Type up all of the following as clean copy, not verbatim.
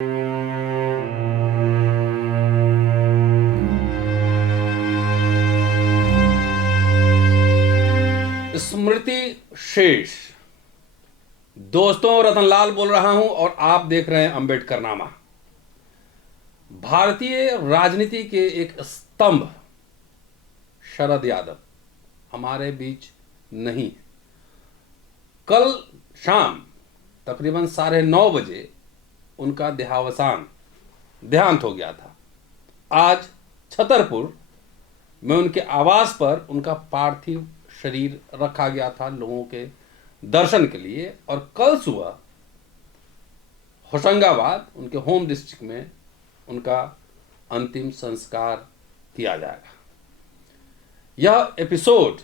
स्मृति शेष। दोस्तों, रतनलाल बोल रहा हूं और आप देख रहे हैं अंबेडकर नामा। भारतीय राजनीति के एक स्तंभ शरद यादव हमारे बीच नहीं है। कल शाम तकरीबन 9:30 बजे उनका देहांत हो गया था। आज छतरपुर में उनके आवास पर उनका पार्थिव शरीर रखा गया था लोगों के दर्शन के लिए, और कल सुबह होशंगाबाद उनके होम डिस्ट्रिक्ट में उनका अंतिम संस्कार किया जाएगा। यह एपिसोड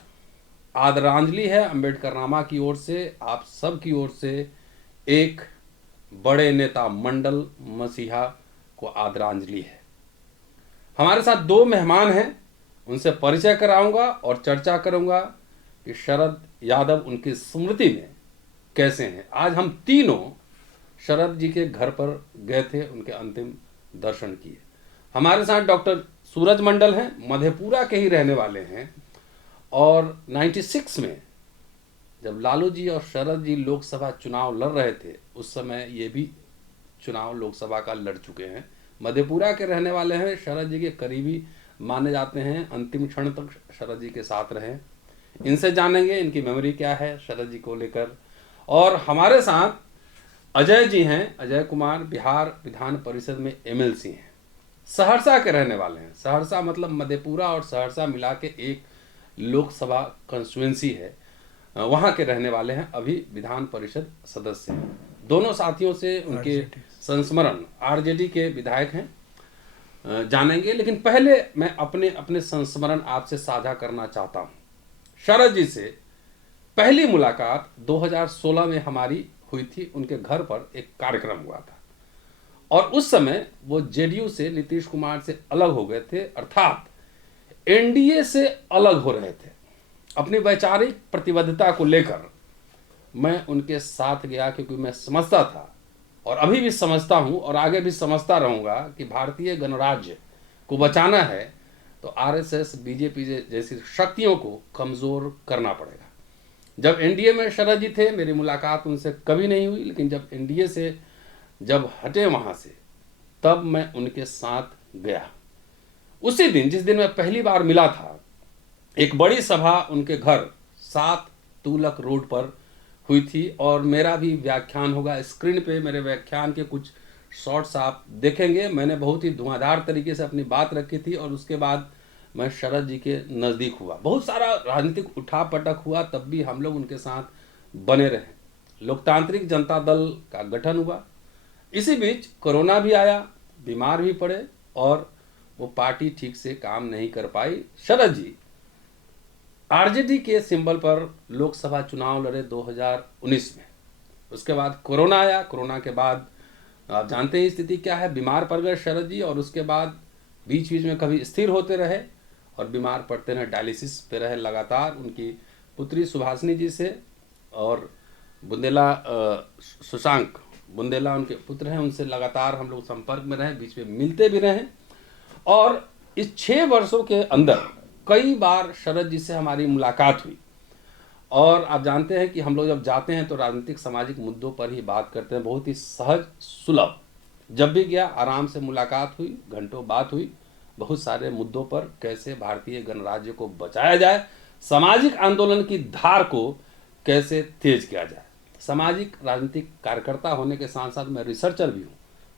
आदरांजलि है अंबेडकर नामा की ओर से, आप सब की ओर से एक बड़े नेता मंडल मसीहा को आदरांजलि है। हमारे साथ दो मेहमान हैं, उनसे परिचय कराऊंगा और चर्चा करूंगा कि शरद यादव उनकी स्मृति में कैसे हैं। आज हम तीनों शरद जी के घर पर गए थे, उनके अंतिम दर्शन किए। हमारे साथ डॉक्टर सूरज मंडल हैं, मधेपुरा के ही रहने वाले हैं, और 96 में जब लालू जी और शरद जी लोकसभा चुनाव लड़ रहे थे, उस समय ये भी चुनाव लोकसभा का लड़ चुके हैं। मधेपुरा के रहने वाले हैं, शरद जी के करीबी माने जाते हैं, अंतिम क्षण तक शरद जी के साथ रहे। इनसे जानेंगे इनकी मेमोरी क्या है शरद जी को लेकर। और हमारे साथ अजय जी हैं, अजय कुमार, बिहार विधान परिषद में एमएलसी हैं, सहरसा के रहने वाले हैं। सहरसा मतलब मधेपुरा और सहरसा मिला के एक लोकसभा कंस्टिट्यूएंसी है, वहाँ के रहने वाले हैं, अभी विधान परिषद सदस्य हैं। दोनों साथियों से उनके संस्मरण, आरजेडी के विधायक हैं, जानेंगे। लेकिन पहले मैं अपने अपने संस्मरण आपसे साझा करना चाहता हूँ। शरद जी से पहली मुलाकात 2016 में हमारी हुई थी। उनके घर पर एक कार्यक्रम हुआ था और उस समय वो जेडीयू से, नीतीश कुमार से अलग हो गए थे, अर्थात एनडीए से अलग हो रहे थे। अपनी वैचारिक प्रतिबद्धता को लेकर मैं उनके साथ गया, क्योंकि मैं समझता था और अभी भी समझता हूं और आगे भी समझता रहूंगा कि भारतीय गणराज्य को बचाना है तो आरएसएस, बीजेपी जैसी शक्तियों को कमजोर करना पड़ेगा। जब एनडीए में शरद जी थे, मेरी मुलाकात उनसे कभी नहीं हुई, लेकिन जब एनडीए से जब हटे वहां से, तब मैं उनके साथ गया। उसी दिन, जिस दिन मैं पहली बार मिला था, एक बड़ी सभा उनके घर 7 तुगलक रोड पर हुई थी और मेरा भी व्याख्यान होगा। स्क्रीन पे मेरे व्याख्यान के कुछ शॉर्ट्स आप देखेंगे। मैंने बहुत ही धुआंधार तरीके से अपनी बात रखी थी और उसके बाद मैं शरद जी के नज़दीक हुआ। बहुत सारा राजनीतिक उठापटक हुआ, तब भी हम लोग उनके साथ बने रहे। लोकतांत्रिक जनता दल का गठन हुआ। इसी बीच कोरोना भी आया, बीमार भी पड़े और वो पार्टी ठीक से काम नहीं कर पाई। शरद जी आरजेडी के सिंबल पर लोकसभा चुनाव लड़े 2019 में। उसके बाद कोरोना आया। कोरोना के बाद आप जानते हैं स्थिति क्या है, बीमार पड़ गए शरद जी, और उसके बाद बीच बीच में कभी स्थिर होते रहे और बीमार पड़ते रहे, डायलिसिस पे रहे लगातार। उनकी पुत्री सुभाषिनी जी से और बुंदेला, शशांक बुंदेला उनके पुत्र हैं, उनसे लगातार हम लोग संपर्क में रहे, बीच में मिलते भी रहे। और इस 6 वर्षों के अंदर कई बार शरद जी से हमारी मुलाकात हुई। और आप जानते हैं कि हम लोग जब जाते हैं तो राजनीतिक सामाजिक मुद्दों पर ही बात करते हैं, बहुत ही सहज सुलभ। जब भी गया आराम से मुलाकात हुई, घंटों बात हुई, बहुत सारे मुद्दों पर, कैसे भारतीय गणराज्य को बचाया जाए, सामाजिक आंदोलन की धार को कैसे तेज किया जाए। सामाजिक राजनीतिक कार्यकर्ता होने के साथ साथ मैं रिसर्चर भी हूँ।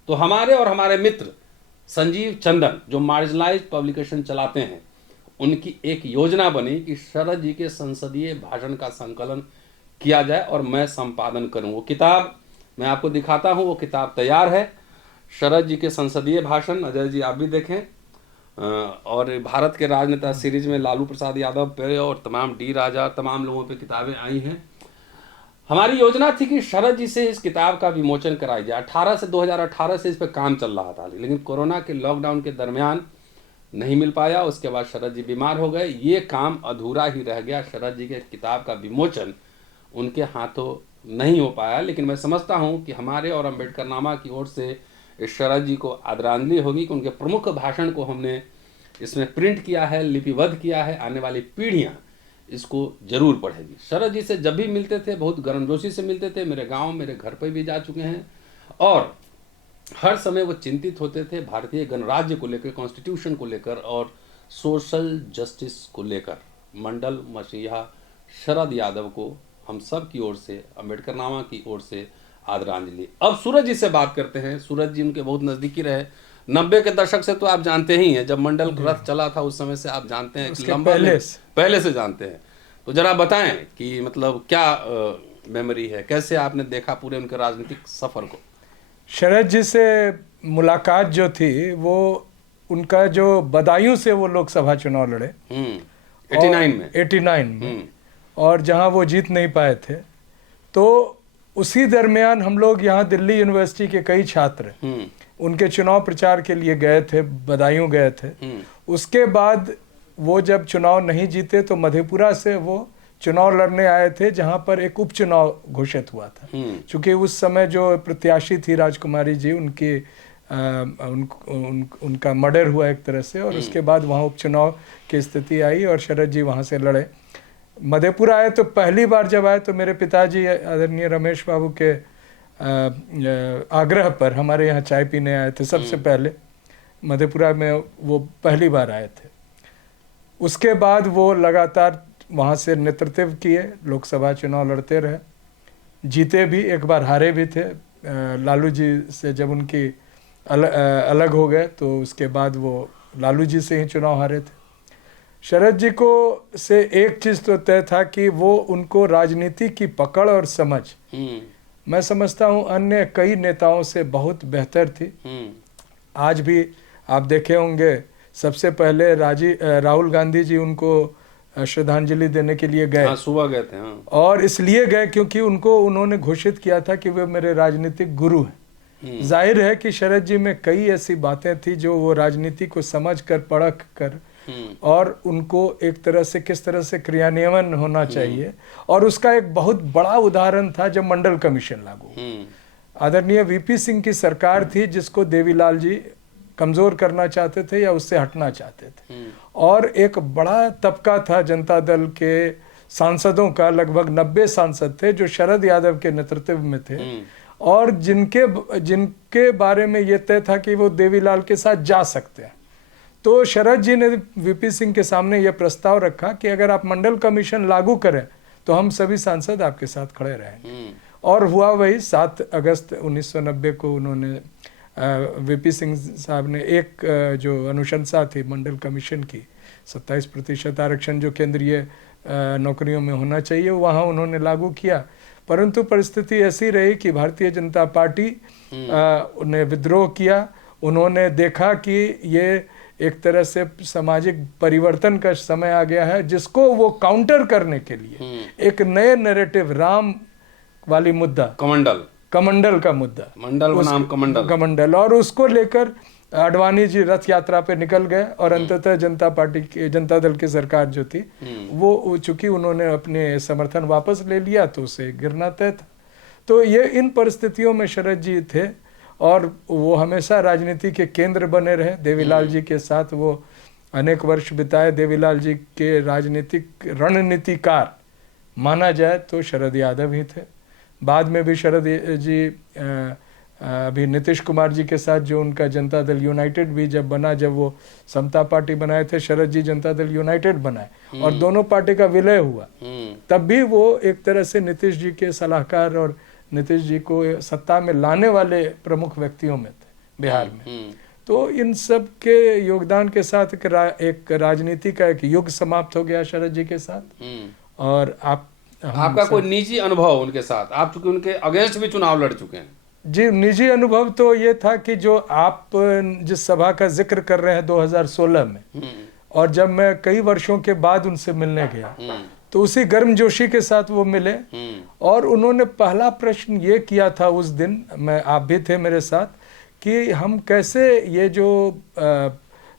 तो हमारे और हमारे मित्र संजीव चंदन, जो मार्जिनलाइज्ड पब्लिकेशन चलाते हैं, उनकी एक योजना बनी कि शरद जी के संसदीय भाषण का संकलन किया जाए और मैं संपादन करूं। वो किताब मैं आपको दिखाता हूं, वो किताब तैयार है, शरद जी के संसदीय भाषण। अजय जी आप भी देखें। और भारत के राजनेता सीरीज में लालू प्रसाद यादव पे और तमाम डी राजा, तमाम लोगों पे किताबें आई हैं। हमारी योजना थी कि शरद जी से इस किताब का विमोचन कराया जाए। 2018 से इस पर काम चल रहा था, लेकिन कोरोना के लॉकडाउन के दरमियान नहीं मिल पाया। उसके बाद शरद जी बीमार हो गए, ये काम अधूरा ही रह गया। शरद जी के किताब का विमोचन उनके हाथों नहीं हो पाया। लेकिन मैं समझता हूं कि हमारे और अंबेडकर नामा की ओर से इस शरद जी को आदरांजलि होगी कि उनके प्रमुख भाषण को हमने इसमें प्रिंट किया है, लिपिबद्ध किया है। आने वाली पीढ़ियां इसको जरूर पढ़ेगी। शरद जी से जब भी मिलते थे बहुत गर्मजोशी से मिलते थे। मेरे गांव, मेरे घर पर भी जा चुके हैं और हर समय वो चिंतित होते थे भारतीय गणराज्य को लेकर, कॉन्स्टिट्यूशन को लेकर और सोशल जस्टिस को लेकर। मंडल मसीहा शरद यादव को हम सब की ओर से, अम्बेडकरनामा की ओर से आदरांजलि। अब सूरज जी से बात करते हैं। सूरज जी उनके बहुत नज़दीकी रहे। 90 के दशक से तो आप जानते ही हैं, जब मंडल रथ चला था उस समय से आप जानते हैं कि लंबा पहले से जानते हैं। तो जरा बताएं कि मतलब क्या मेमोरी है, कैसे आपने देखा पूरे उनके राजनीतिक सफर को? शरद जी से मुलाकात जो थी वो उनका जो बदायूं से वो लोकसभा चुनाव लड़े 89 में और जहां वो जीत नहीं पाए थे, तो उसी दरमियान हम लोग यहाँ दिल्ली यूनिवर्सिटी के कई छात्र उनके चुनाव प्रचार के लिए गए थे, बदायूं गए थे। उसके बाद वो जब चुनाव नहीं जीते तो मधेपुरा से वो चुनाव लड़ने आए थे, जहां पर एक उपचुनाव घोषित हुआ था। क्योंकि उस समय जो प्रत्याशी थी राजकुमारी जी, उनका मर्डर हुआ एक तरह से, और उसके बाद वहाँ उपचुनाव की स्थिति आई और शरद जी वहाँ से लड़े। मधेपुरा आए तो पहली बार जब आए तो मेरे पिताजी आदरणीय रमेश बाबू के आग्रह पर हमारे यहाँ चाय पीने आए थे। सबसे पहले मधेपुरा में वो पहली बार आए थे। उसके बाद वो लगातार वहाँ से नेतृत्व किए, लोकसभा चुनाव लड़ते रहे, जीते भी, एक बार हारे भी थे। लालू जी से जब उनकी अलग हो गए तो उसके बाद वो लालू जी से ही चुनाव हारे थे। शरद जी को से एक चीज़ तो तय था कि वो उनको राजनीति की पकड़ और समझ मैं समझता हूँ अन्य कई नेताओं से बहुत बेहतर थी। आज भी आप देखे होंगे, सबसे पहले राहुल गांधी जी उनको श्रद्धांजलि देने के लिए गए। सुबह गए थे। और इसलिए गए क्योंकि उन्होंने घोषित किया था कि वे मेरे राजनीतिक गुरु हैं। जाहिर है कि शरद जी में कई ऐसी बातें थी जो वो राजनीति को समझ कर, परख कर और उनको एक तरह से किस तरह से क्रियान्वयन होना चाहिए, और उसका एक बहुत बड़ा उदाहरण था जब मंडल कमीशन लागू। आदरणीय वीपी सिंह की सरकार थी जिसको देवीलाल जी कमजोर करना चाहते थे या उससे हटना चाहते थे, और एक बड़ा तबका था जनता दल के सांसदों का, लगभग 90 सांसद थे जो शरद यादव के नेतृत्व में थे और जिनके बारे में ये तय था कि वो देवीलाल के साथ जा सकते हैं। तो शरद जी ने वीपी सिंह के सामने यह प्रस्ताव रखा कि अगर आप मंडल कमीशन लागू करें तो हम सभी सांसद आपके साथ खड़े रहेंगे। और हुआ वही। 7 अगस्त 1990 को उन्होंने वीपी सिंह साहब ने एक जो अनुशंसा थी मंडल कमीशन की, 27% आरक्षण जो केंद्रीय नौकरियों में होना चाहिए, वहाँ उन्होंने लागू किया। परंतु परिस्थिति ऐसी रही कि भारतीय जनता पार्टी ने विद्रोह किया। उन्होंने देखा कि ये एक तरह से सामाजिक परिवर्तन का समय आ गया है, जिसको वो काउंटर करने के लिए एक नए नैरेटिव, राम वाली मुद्दा, कमंडल का मुद्दा, मंडल बनाम कमंडल, और उसको लेकर अडवाणी जी रथ यात्रा पे निकल गए और अंततः जनता दल की सरकार जो थी वो, चूंकि उन्होंने अपने समर्थन वापस ले लिया तो उसे गिरना तय था। तो ये इन परिस्थितियों में शरद जी थे और वो हमेशा राजनीति के केंद्र बने रहे। देवीलाल जी के साथ वो अनेक वर्ष बिताए। देवीलाल जी के राजनीतिक रणनीतिकार माना जाए तो शरद यादव ही थे। बाद में भी शरद जी अभी नीतीश कुमार जी के साथ जो उनका जनता दल यूनाइटेड भी जब बना, जब वो समता पार्टी बनाए थे, शरद जी जनता दल यूनाइटेड बनाए और दोनों पार्टी का विलय हुआ, तब भी वो एक तरह से नीतीश जी के सलाहकार और नीतीश जी को सत्ता में लाने वाले प्रमुख व्यक्तियों में थे बिहार में। तो इन सब के योगदान के साथ एक राजनीति का एक युग समाप्त हो गया शरद जी के साथ। और आपका कोई निजी अनुभव उनके साथ? आप चूंकि उनके अगेंस्ट भी चुनाव लड़ चुके हैं। जी, निजी अनुभव तो ये था कि जो आप जिस सभा का जिक्र कर रहे हैं 2016 में, और जब मैं कई वर्षों के बाद उनसे मिलने गया तो उसी गर्मजोशी के साथ वो मिले और उन्होंने पहला प्रश्न ये किया था उस दिन, आप भी थे मेरे साथ, कि हम कैसे ये जो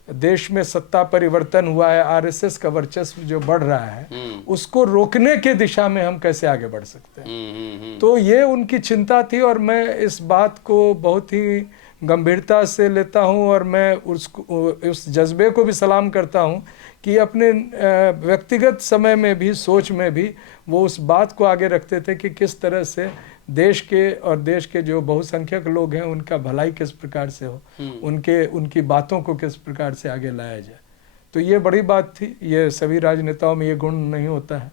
देश में सत्ता परिवर्तन हुआ है, आरएसएस का वर्चस्व जो बढ़ रहा है, उसको रोकने के दिशा में हम कैसे आगे बढ़ सकते हैं। तो ये उनकी चिंता थी और मैं इस बात को बहुत ही गंभीरता से लेता हूँ और मैं उस जज्बे को भी सलाम करता हूँ कि अपने व्यक्तिगत समय में भी, सोच में भी वो उस बात को आगे रखते थे कि किस तरह से देश के और देश के जो बहुसंख्यक लोग हैं उनका भलाई किस प्रकार से हो, उनकी बातों को किस प्रकार से आगे लाया जाए। तो ये बड़ी बात थी। ये सभी राजनेताओं में ये गुण नहीं होता है।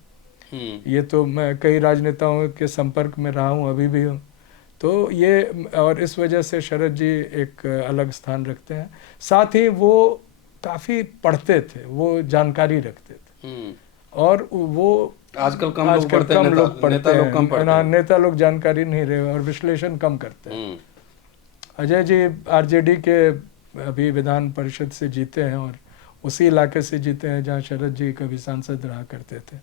ये तो मैं कई राजनेताओं के संपर्क में रहा हूँ, अभी भी हूँ। तो ये, और इस वजह से शरद जी एक अलग स्थान रखते हैं। साथ ही वो काफ़ी पढ़ते थे, वो जानकारी रखते थे, और वो आजकल कम लोग पढ़ते हैं, नेता लोग जानकारी नहीं रहे और विश्लेषण कम करते हैं। अजय जी आरजेडी के अभी विधान परिषद से जीते हैं और उसी इलाके से जीते हैं जहाँ शरद जी कभी सांसद रहा करते थे।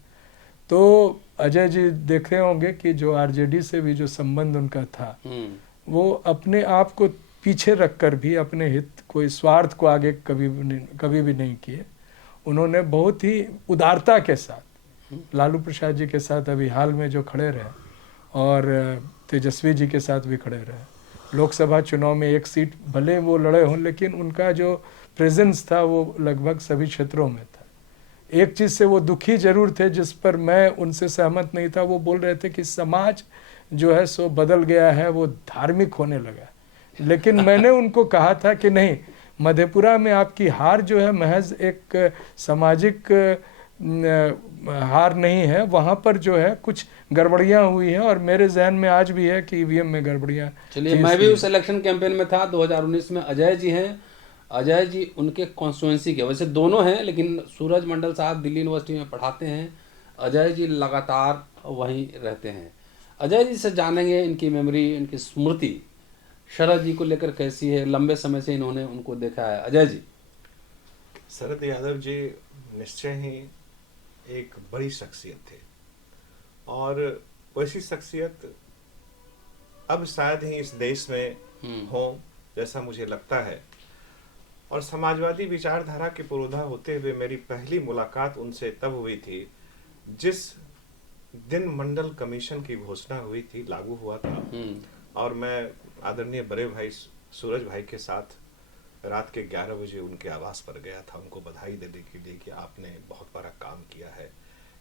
तो अजय जी देखे होंगे कि जो आरजेडी से भी जो संबंध उनका था, वो अपने आप को पीछे रखकर भी अपने हित, कोई स्वार्थ को आगे कभी भी नहीं किए। उन्होंने बहुत ही उदारता के साथ लालू प्रसाद जी के साथ अभी हाल में जो खड़े रहे, और तेजस्वी जी के साथ भी खड़े रहे। लोकसभा चुनाव में एक सीट भले वो लड़े हों, लेकिन उनका जो प्रेजेंस था वो लगभग सभी क्षेत्रों में था। एक चीज़ से वो दुखी जरूर थे, जिस पर मैं उनसे सहमत नहीं था। वो बोल रहे थे कि समाज जो है सो बदल गया है, वो धार्मिक होने लगा। लेकिन मैंने उनको कहा था कि नहीं, मधेपुरा में आपकी हार जो है महज एक सामाजिक हार नहीं है, वहाँ पर जो है कुछ गड़बड़ियाँ हुई हैं, और मेरे जहन में आज भी है कि ईवीएम में गड़बड़ियाँ। चलिए, मैं भी उस इलेक्शन कैंपेन में था 2019 में। अजय जी हैं, अजय जी उनके कॉन्स्टिट्यूएंसी के, वैसे दोनों हैं, लेकिन सूरज मंडल साहब दिल्ली यूनिवर्सिटी में पढ़ाते हैं, अजय जी लगातार वहीं रहते हैं। अजय जी से जानेंगे इनकी मेमोरी, इनकी स्मृति शरद जी को लेकर कैसी है। लंबे समय से इन्होंने उनको देखा है। अजय जी। शरद यादव जी निश्चय ही एक बड़ी शख्सियत थे, और वैसी शख्सियत अब शायद ही इस देश में हो, जैसा मुझे लगता है। और समाजवादी विचारधारा के पुरोधा होते हुए मेरी पहली मुलाकात उनसे तब हुई थी जिस दिन मंडल कमीशन की घोषणा हुई थी, लागू हुआ था, और मैं आदरणीय बड़े भाई सूरज भाई के साथ रात के 11 बजे उनके आवास पर गया था, उनको बधाई देने के लिए कि आपने बहुत बड़ा काम किया है,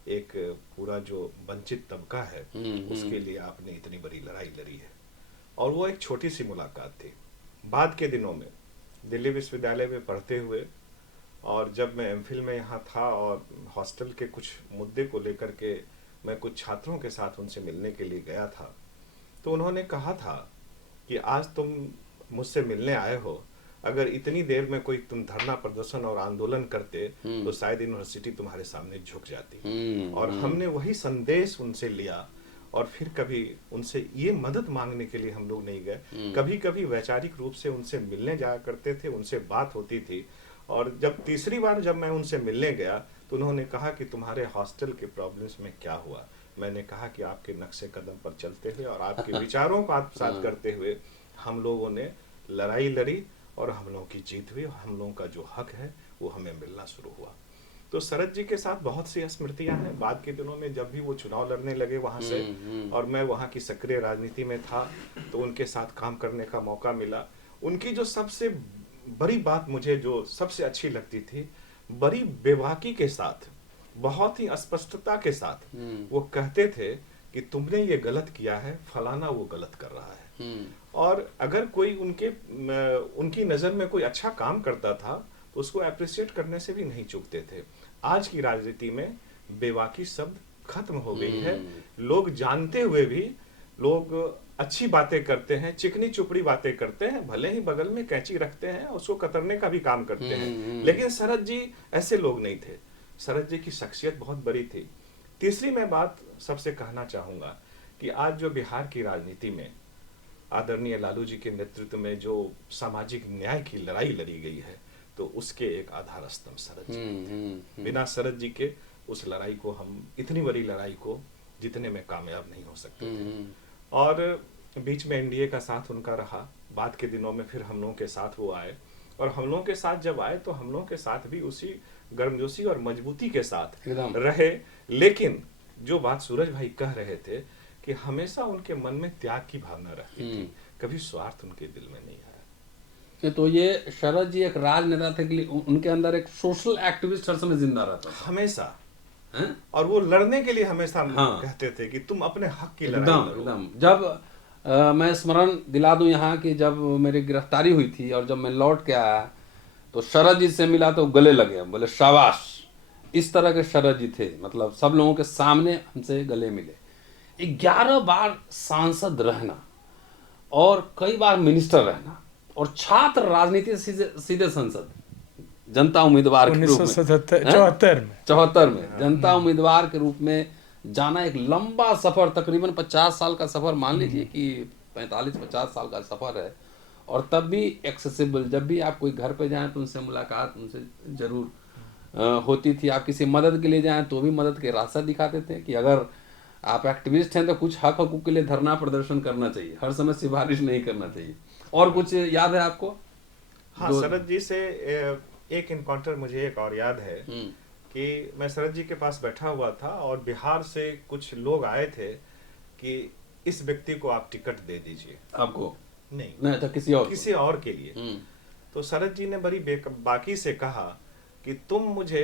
एक पूरा जो वंचित तबका है उसके लिए आपने इतनी बड़ी लड़ाई लड़ी है। और वो एक छोटी सी मुलाकात थी। बाद के दिनों में दिल्ली विश्वविद्यालय में पढ़ते हुए, और जब मैं एमफिल में यहाँ था और हॉस्टल के कुछ मुद्दे को लेकर के मैं कुछ छात्रों के साथ उनसे मिलने के लिए गया था, तो उन्होंने कहा था कि आज तुम मुझसे मिलने आए हो, अगर इतनी देर में कोई तुम धरना प्रदर्शन और आंदोलन करते तो शायद यूनिवर्सिटी तुम्हारे सामने झुक जाती। और हमने वही संदेश उनसे लिया, और फिर कभी उनसे ये मदद मांगने के लिए हम लोग नहीं गए। कभी कभी वैचारिक रूप से उनसे मिलने जाया करते थे, उनसे बात होती थी। और जब तीसरी बार जब मैं उनसे मिलने गया तो उन्होंने कहा कि तुम्हारे हॉस्टल के प्रॉब्लम्स में क्या हुआ। मैंने कहा कि आपके नक्शे कदम पर चलते हुए और आपके विचारों को आत्मसात करते हुए हम लोगों ने लड़ाई लड़ी, और हम लोगों की जीत हुई, और हम लोगों का जो हक है वो हमें मिलना शुरू हुआ। तो शरद जी के साथ बहुत सी स्मृतियां हैं। बाद के दिनों में जब भी वो चुनाव लड़ने लगे वहां से, और मैं वहां की सक्रिय राजनीति में था, तो उनके साथ काम करने का मौका मिला। उनकी जो सबसे बड़ी बात मुझे जो सबसे अच्छी लगती थी, बड़ी बेबाकी के साथ, बहुत ही स्पष्टता के साथ वो कहते थे कि तुमने ये गलत किया है, फलाना वो गलत कर रहा है। और अगर कोई उनकी नजर में कोई अच्छा काम करता था तो उसको अप्रिशिएट करने से भी नहीं चूकते थे। आज की राजनीति में बेबाकी शब्द खत्म हो गई है। लोग जानते हुए भी लोग अच्छी बातें करते हैं, चिकनी चुपड़ी बातें करते हैं, भले ही बगल में कैंची रखते हैं, उसको कतरने का भी काम करते हैं। लेकिन शरद जी ऐसे लोग नहीं थे। शरद जी की शख्सियत बहुत बड़ी थी। तीसरी मैं बात सबसे कहना चाहूंगा कि आज जो बिहार की राजनीति में आदरणीय लालू जी के नेतृत्व में जो सामाजिक न्याय की लड़ाई लड़ी गई है, तो उसके एक आधार स्तंभ शरद जी। बिना शरद जी के उस लड़ाई को, हम इतनी बड़ी लड़ाई को जीतने में कामयाब नहीं हो सकते थे। और बीच में एनडीए का साथ उनका रहा। बाद के दिनों में फिर हम लोगों के साथ वो आए, और हम लोगों के साथ जब आए तो हम लोगों के साथ भी उसी गर्मजोशी और मजबूती के साथ रहे। लेकिन जो बात सूरज भाई कह रहे थे कि हमेशा उनके मन में त्याग की भावना रहती थी, कभी स्वार्थ उनके दिल में नहीं आया। कि तो ये शरद जी एक राजनेता थे, कि उनके अंदर एक सोशल एक्टिविस्ट हर समय जिंदा रहता था। हमेशा। हैं? और वो लड़ने के लिए हमेशा हाँ। कहते थे कि तुम अपने हक की लड़ाई एकदम लड़ो। एकदम। जब मैं स्मरण दिला दूं यहाँ कि जब मेरी गिरफ्तारी हुई थी और जब मैं लौट के आया तो शरद जी से मिला तो गले लगे, बोले शाबाश। इस तरह के शरद जी थे, मतलब सब लोगों के सामने हमसे गले मिले। 11 बार सांसद रहना और कई बार मिनिस्टर रहना और छात्र राजनीति से सीधे सीधे संसद, जनता उम्मीदवार के रूप में 1974 में 74 में जनता उम्मीदवार के रूप में जाना, एक लंबा सफर, तकरीबन 50 साल का सफर मान लीजिए कि 45-50 साल का सफर है। और तब भी एक्सेसिबल, जब भी आप कोई घर पे जाएं तो उनसे मुलाकात उनसे जरूर होती थी। आप किसी मदद के लिए जाएं तो भी मदद के रास्ता दिखाते थे कि अगर आप एक्टिविस्ट हैं तो कुछ हक हकूक के लिए धरना प्रदर्शन करना चाहिए, हर समय सिफारिश नहीं करना चाहिए। और कुछ याद है आपको? हाँ, शरद जी से एक इनकाउंटर मुझे एक और याद है कि मैं शरद जी के पास बैठा हुआ था और बिहार से कुछ लोग आए थे कि इस व्यक्ति को आप टिकट दे दीजिए। आपको नहीं था, किसी और के लिए। तो शरद जी ने बड़ी बाकी से कहा कि तुम मुझे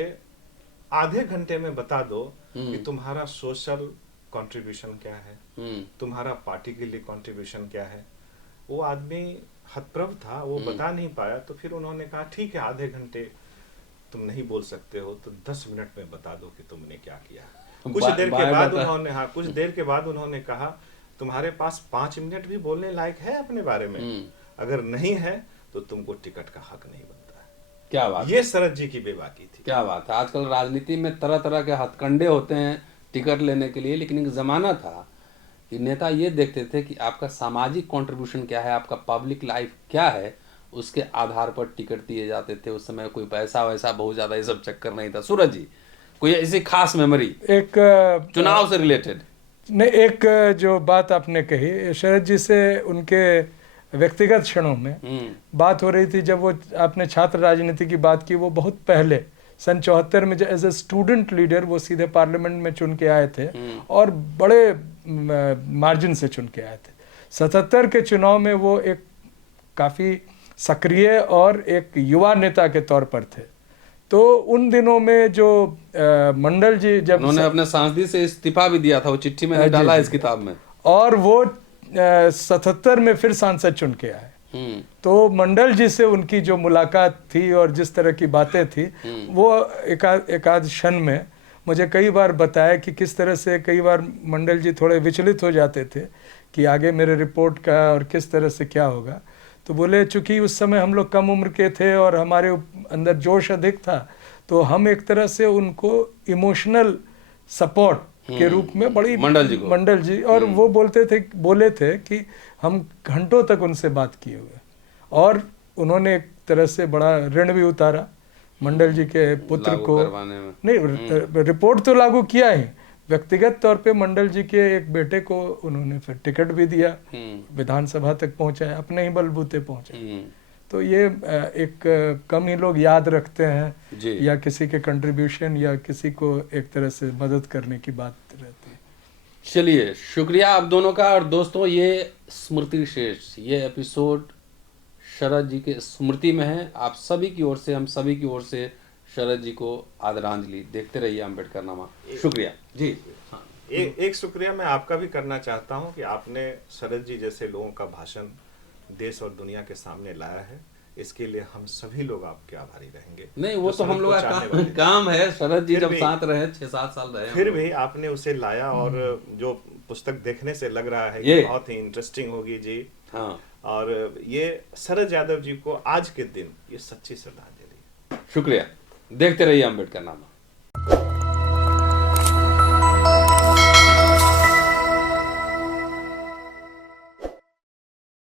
आधे घंटे में बता दो कि तुम्हारा सोशल कंट्रीब्यूशन क्या है, तुम्हारा पार्टी के लिए कंट्रीब्यूशन क्या है। वो आदमी हतप्रभ था, वो बता नहीं पाया। तो फिर उन्होंने कहा ठीक है, आधे घंटे तुम नहीं बोल सकते हो तो 10 मिनट में बता दो कि तुमने क्या किया। कुछ देर के बाद उन्होंने कहा तुम्हारे पास 5 मिनट भी बोलने लायक है अपने बारे में, अगर नहीं है तो तुमको टिकट का हक नहीं बनता है। क्या बात, ये शरद जी की बेबाकी थी। क्या बात है। आजकल राजनीति में तरह तरह के हथकंडे होते हैं टिकट लेने के लिए, लेकिन एक जमाना था कि नेता ये देखते थे कि आपका सामाजिक कंट्रीब्यूशन क्या है, आपका पब्लिक लाइफ क्या है, उसके आधार पर टिकट दिए जाते थे। उस समय कोई पैसा वैसा बहुत ज्यादा ये सब चक्कर नहीं था। सूरज जी, कोई ऐसी खास मेमोरी एक चुनाव से रिलेटेड? नहीं, एक जो बात आपने कही शरद जी से, उनके व्यक्तिगत क्षणों में बात हो रही थी जब वो, आपने छात्र राजनीति की बात की, वो बहुत पहले सन 74 में एज ए स्टूडेंट लीडर वो सीधे पार्लियामेंट में चुन के आए थे और बड़े मार्जिन से चुन के आए थे। 77 के चुनाव में वो एक काफ़ी सक्रिय और एक युवा नेता के तौर पर थे। तो उन दिनों में जो मंडल जी, जब उन्होंने अपने सांसदी से इस्तीफा भी दिया था, वो चिट्ठी में डाला है इस किताब में, और वो 77 में फिर सांसद चुन के आए। तो मंडल जी से उनकी जो मुलाकात थी और जिस तरह की बातें थी, वो एकाध क्षण में मुझे कई बार बताया कि किस तरह से कई बार मंडल जी थोड़े विचलित हो जाते थे कि आगे मेरे रिपोर्ट का और किस तरह से क्या होगा। तो बोले चूंकि उस समय हम लोग कम उम्र के थे और हमारे अंदर जोश अधिक था, तो हम एक तरह से उनको इमोशनल सपोर्ट के रूप में बड़ी मंडल जी और वो बोले थे कि हम घंटों तक उनसे बात किए हुए, और उन्होंने एक तरह से बड़ा ऋण भी उतारा मंडल जी के पुत्र को। नहीं, रिपोर्ट तो लागू किया ही, व्यक्तिगत तौर पे मंडल जी के एक बेटे को उन्होंने फिर टिकट भी दिया, विधानसभा तक पहुंचाया, अपने ही बलबूते पहुंचाया। तो ये एक कम ही लोग याद रखते हैं या किसी के कंट्रीब्यूशन या किसी को एक तरह से मदद करने की बात रहती है। चलिए, शुक्रिया आप दोनों का। और दोस्तों, ये स्मृति शेष, ये एपिसोड शरद जी के स्मृति में है। आप सभी की ओर से, हम सभी की ओर से शरद जी को आदरांजलि। देखते रहिए अम्बेडकरनामा। शुक्रिया जी। हाँ। एक शुक्रिया मैं आपका भी करना चाहता हूं कि आपने शरद जी जैसे लोगों का भाषण देश और दुनिया के सामने लाया है। इसके लिए हम सभी लोग आपके आभारी रहेंगे। नहीं, वो तो हम लोग का काम है। शरद जी जब साथ रहे, 6-7 साल रहे, फिर भी आपने उसे लाया और जो पुस्तक देखने से लग रहा है कि बहुत ही इंटरेस्टिंग होगी जी। हाँ, और ये शरद यादव जी को आज के दिन ये सच्ची श्रद्धांजलि। शुक्रिया। देखते रहिए अम्बेडकरनामा।